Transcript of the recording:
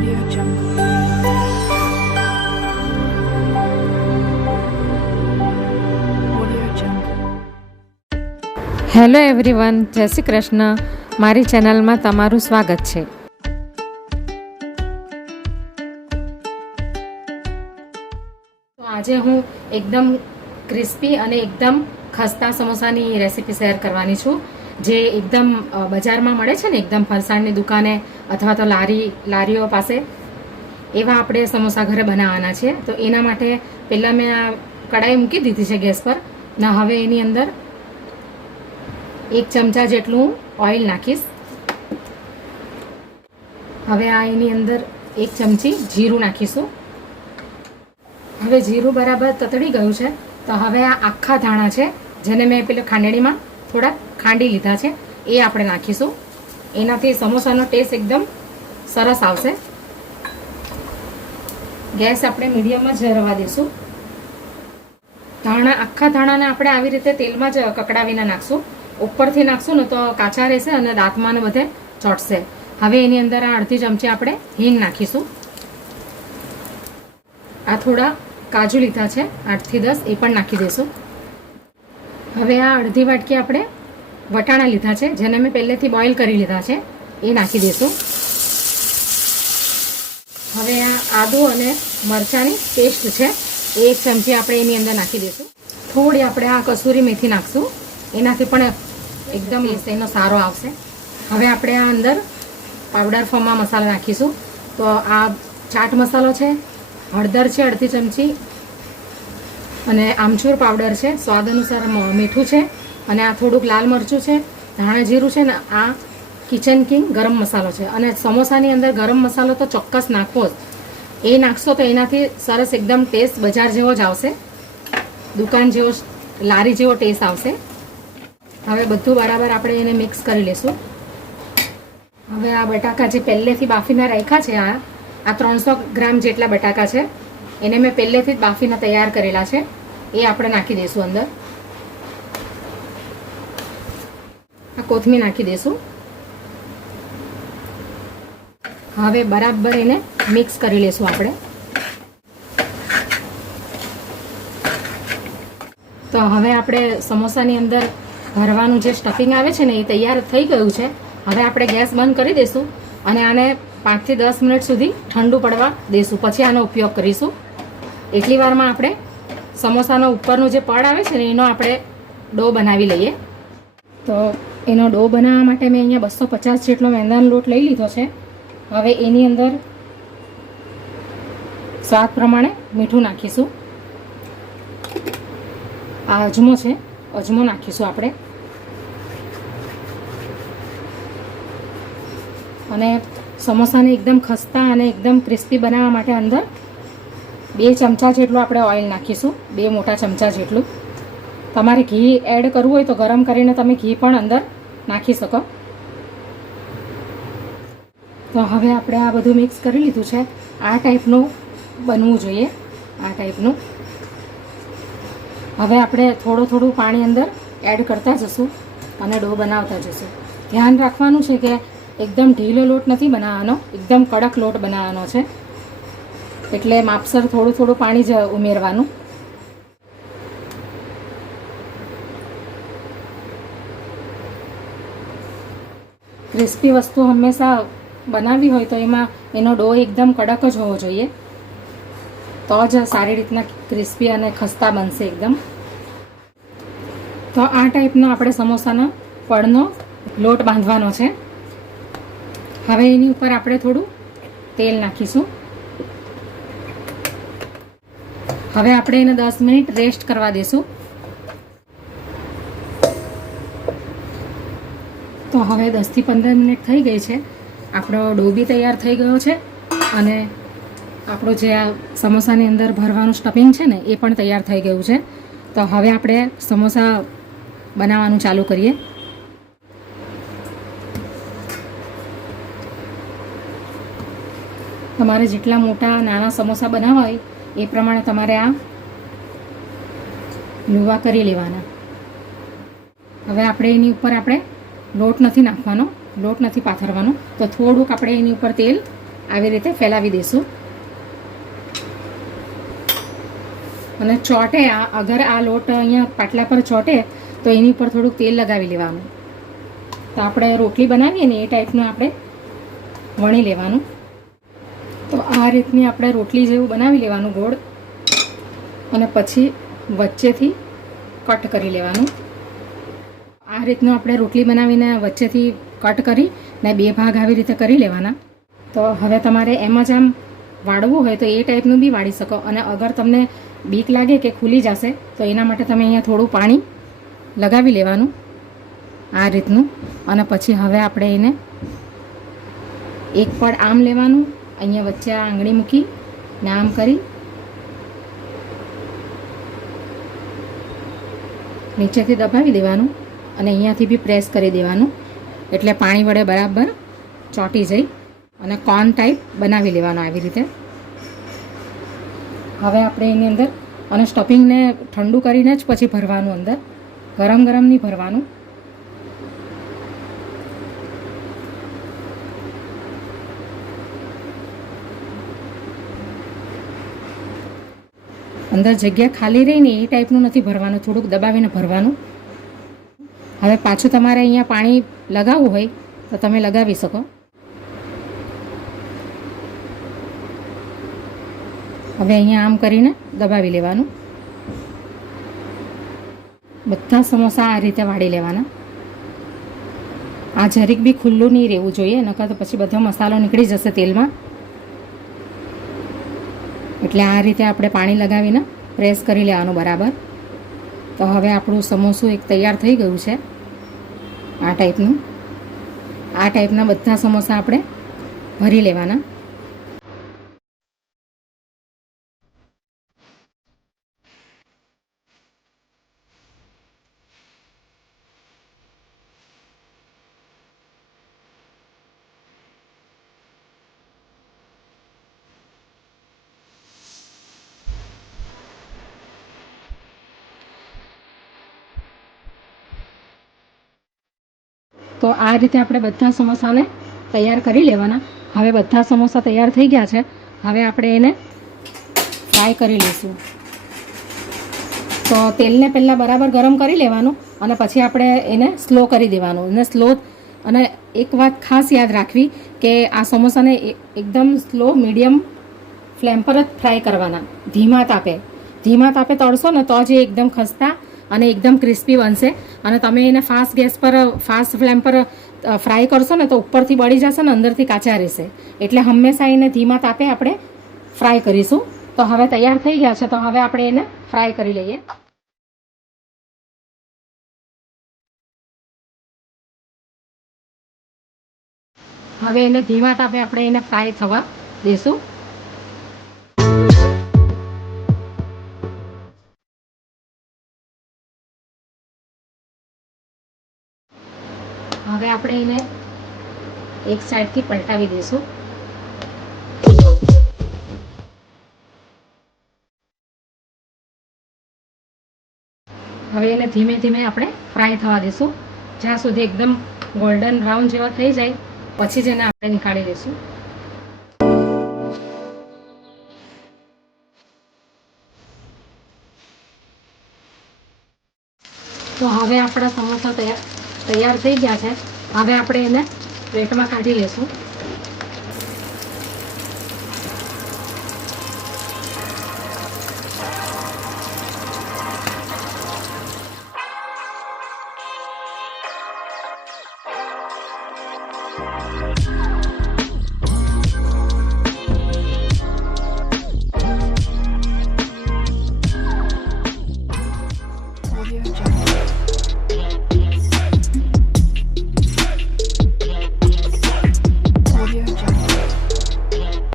Audio Jungle. Audio Jungle. Hello everyone, જય શ્રી કૃષ્ણ. મારી ચેનલમાં તમારું સ્વાગત છે. તો આજે હું એકદમ ક્રિસ્પી અને એકદમ ખસ્તા સમોસાની રેસીપી શેર કરવાની છું, જે એકદમ બજારમાં મળે છે ને, એકદમ ફરસાણની દુકાને અથવા તો લારીઓ પાસે એવા આપણે સમોસા ઘરે બનાવવાના છે. તો એના માટે પહેલાં મેં આ કઢાઈ મૂકી દીધી છે ગેસ પર ને હવે એની અંદર 1 ચમચા જેટલું ઓઇલ નાખીશ. હવે આ એની અંદર 1 ચમચી જીરું નાખીશું. હવે જીરું બરાબર તતડી ગયું છે તો હવે આ આખા ધાણા છે, જેને મેં પેલા ખાંડણીમાં થોડા ખાંડી લીધા છે, એ આપણે નાખીશું. એનાથી સમોસાનો ટેસ્ટ એકદમ સરસ આવશે. ગેસ આપણે મીડિયમ જ રહેવા દઈશું. આખા ધાણાને આપણે આવી રીતે તેલમાં જ કકડાવીને નાખશું. ઉપરથી નાખશું ને તો કાચા રહેશે અને દાંતમાં ને બધે ચોટશે. હવે એની અંદર આ અડધી ચમચી આપણે હિંગ નાખીશું. આ થોડા કાજુ લીધા છે 8 થી 10, એ પણ નાખી દઈશું. હવે આ અડધી વાટકી આપણે વટાણા લીધા છે, જેને મેં પહેલેથી બોઇલ કરી લીધા છે, એ નાખી દઈશું. હવે આ આદુ અને મરચાંની પેસ્ટ છે, એ 1 ચમચી આપણે એની અંદર નાખી દઈશું. થોડી આપણે આ કસૂરી મેથી નાખશું, એનાથી પણ એકદમ એનો સારો આવશે. હવે આપણે આ અંદર પાવડર ફોર્મમાં મસાલા નાખીશું. તો આ ચાટ મસાલો છે, હળદર છે અડધી ચમચી, અને આમચૂર પાવડર છે, સ્વાદ અનુસાર મીઠું છે, અને આ થોડુંક લાલ મરચું છે, ધાણા જીરું છે, ને આ કિચન કિંગ ગરમ મસાલો છે. અને સમોસાની અંદર ગરમ મસાલો તો ચોક્કસ નાખવો જ. એ નાખશો તો એનાથી સરસ એકદમ ટેસ્ટ બજાર જેવો જ આવશે, દુકાન જેવો, લારી જેવો ટેસ્ટ આવશે. હવે બધું બરાબર આપણે એને મિક્સ કરી લઈશું. હવે આ બટાકા જે પહેલેથી બાફીને રાખ્યા છે, આ 300 ગ્રામ જેટલા બટાકા છે, એને મેં પહેલેથી જ બાફીને તૈયાર કરેલા છે, એ આપણે નાખી દઈશું અંદર. આ કોથમીર નાખી દઈશું. હવે બરાબર એને મિક્સ કરી લઈશું આપણે. તો હવે આપણે સમોસાની અંદર ભરવાનું જે સ્ટફિંગ આવે છે ને, એ તૈયાર થઈ ગયું છે. હવે આપણે ગેસ બંધ કરી દઈશું અને આને 5 થી 10 મિનિટ સુધી ઠંડુ પડવા દઈશું, પછી આનો ઉપયોગ કરીશું. એટલી વારમાં આપણે સમોસાનો ઉપરનું જે પડ આવે છે ને, એનો આપણે ડો બનાવી લઈએ. તો એનો ડો બનાવવા માટે મેં અહીંયા 250 જેટલો મેંદાનો લોટ લઈ લીધો છે. હવે એની અંદર સ્વાદ પ્રમાણે મીઠું નાખીશું. આ અજમો છે, અજમો નાખીશું આપણે. અને સમોસાને એકદમ ખસ્તા અને એકદમ ક્રિસ્પી બનાવવા માટે અંદર 2 ચમચા જેટલું આપણે ઓઇલ નાખીશું, 2 મોટા ચમચા જેટલું. તમારે ઘી એડ કરવું હોય તો ગરમ કરીને તમે ઘી પણ અંદર નાખી શકો. તો હવે આપણે આ બધું મિક્સ કરી લીધું છે. આ ટાઈપનું બનવું જોઈએ, આ ટાઈપનું. હવે આપણે થોડું પાણી અંદર એડ કરતા જશું અને ડો બનાવતા જશું. ધ્યાન રાખવાનું છે કે એકદમ ઢીલો લોટ નથી બનાવવાનો, એકદમ કડક લોટ બનાવવાનો છે, એટલે માપસર થોડું પાણી જ ઉમેરવાનું. ક્રિસ્પી વસ્તુ હંમેશા બનાવવી હોય તો એમાં એનો ડો એકદમ કડક જ હોવો જોઈએ, તો જ સારી રીતના ક્રિસ્પી અને ખસ્તા બનશે એકદમ. તો આ ટાઈપનો આપણે સમોસાનો પડનો લોટ બાંધવાનો છે. હવે એની ઉપર આપણે થોડું તેલ નાખીશું. હવે આપણે એને 10 મિનિટ રેસ્ટ કરવા દઈશું. તો હવે 10 થી 15 મિનિટ થઈ ગઈ છે. આપણો ડો બી તૈયાર થઈ ગયો છે, અને આપણું જે આ સમોસાની અંદર ભરવાનું સ્ટફિંગ છે ને, એ પણ તૈયાર થઈ ગયું છે. તો હવે આપણે સમોસા બનાવવાનું ચાલુ કરીએ. તમારે જેટલા મોટા નાના સમોસા બનાવવા હોય એ પ્રમાણે તમારે આ લુવા કરી લેવાના. હવે આપણે એની ઉપર આપણે લોટ નથી નાખવાનો, લોટ નથી પાથરવાનો, તો થોડુંક આપણે એની ઉપર તેલ આવી રીતે ફેલાવી દઈશું. અને ચોટે અગર આ લોટ અહીંયા પાટલા પર ચોટે તો એની ઉપર થોડુંક તેલ લગાવી લેવાનું. તો આપણે રોટલી બનાવીએ ને એ ટાઈપનું આપણે વણી લેવાનું. તો આ રીતની આપણે રોટલી જેવું બનાવી લેવાનું ગોળ, અને પછી વચ્ચેથી કટ કરી લેવાનું. આ રીતનું આપણે રોટલી બનાવીને વચ્ચેથી કટ કરી ને 2 ભાગ આવી રીતે કરી લેવાના. તો હવે તમારે એમ જ આમ વાળવું હોય તો એ ટાઈપનું બી વાળી શકો. અને અગર તમને બીક લાગે કે ખુલી જશે તો એના માટે તમે અહીંયા થોડું પાણી લગાવી લેવાનું આ રીતનું. અને પછી હવે આપણે એને એક પડ આમ લેવાનું, અહીંયા વચ્ચે આ આંગળી મૂકી ને આમ કરી નીચેથી દબાવી દેવાનું અને અહીંયાથી બી પ્રેસ કરી દેવાનું, એટલે પાણી વડે બરાબર ચોંટી જાય. અને કોર્ન ટાઈપ બનાવી લેવાનો આવી રીતે. હવે આપણે એની અંદર અને સ્ટફિંગને ઠંડુ કરીને જ પછી ભરવાનું, અંદર ગરમ ગરમ નહીં ભરવાનું. અંદર જગ્યા ખાલી રહી ને એ ટાઈપનું નથી ભરવાનું, થોડુંક દબાવીને ભરવાનું. હવે પાછું તમારે અહીંયા પાણી લગાવવું હોય તો તમે લગાવી શકો. હવે અહીંયા આમ કરીને દબાવી લેવાનું. બધા સમોસા આ રીતે વાળી લેવાના. આ જરીક બી ખુલ્લું નહીં રહેવું જોઈએ, નકર તો પછી બધો મસાલો નીકળી જશે તેલમાં. એટલે આ રીતે આપણે પાણી લગાવીને પ્રેસ કરી લેવાનું બરાબર. તો હવે આપણું સમોસું એક તૈયાર થઈ ગયું છે આ ટાઈપનું. આ ટાઈપના બધા સમોસા આપણે ભરી લેવાના. તો આ રીતે આપણે બધા સમોસાને તૈયાર કરી લેવાના. હવે બધા સમોસા તૈયાર થઈ ગયા છે. હવે આપણે એને ફ્રાય કરી લઈશું. તો તેલને પહેલાં બરાબર ગરમ કરી લેવાનું અને પછી આપણે એને સ્લો કરી દેવાનું. અને સ્લો, અને એક વાત ખાસ યાદ રાખવી કે આ સમોસાને એકદમ સ્લો મીડિયમ ફ્લેમ પર જ ફ્રાય કરવાના. ધીમા તાપે તળશો ને તો જ એકદમ ખસ્તા અને એકદમ ક્રિસ્પી બનશે. અને તમે એને ફાસ્ટ ગેસ પર ફાસ્ટ ફ્લેમ પર ફ્રાય કરશો ને તો ઉપરથી બળી જશે ને અંદરથી કાચા રહેશે. એટલે હંમેશા એને ધીમા તાપે આપણે ફ્રાય કરીશું. તો હવે તૈયાર થઈ ગયા છે. તો હવે આપણે એને ફ્રાય કરી લઈએ. હવે એને ધીમા તાપે આપણે એને ફ્રાય થવા દઈશું. હવે આપણે એને એક સાઈડથી પલટાવી દઈશું. હવે એને ધીમે ધીમે આપણે ફ્રાય થવા દઈશું જ્યાં સુધી એકદમ ગોલ્ડન બ્રાઉન જેવા થઈ જાય, પછી જ એને આપણે નીકાળી દઈશું. તો હવે આપણા સમોસા તૈયાર થઈ ગયા છે. હવે આપણે એને પ્લેટમાં કાઢી લઈશું. Audio Jungle.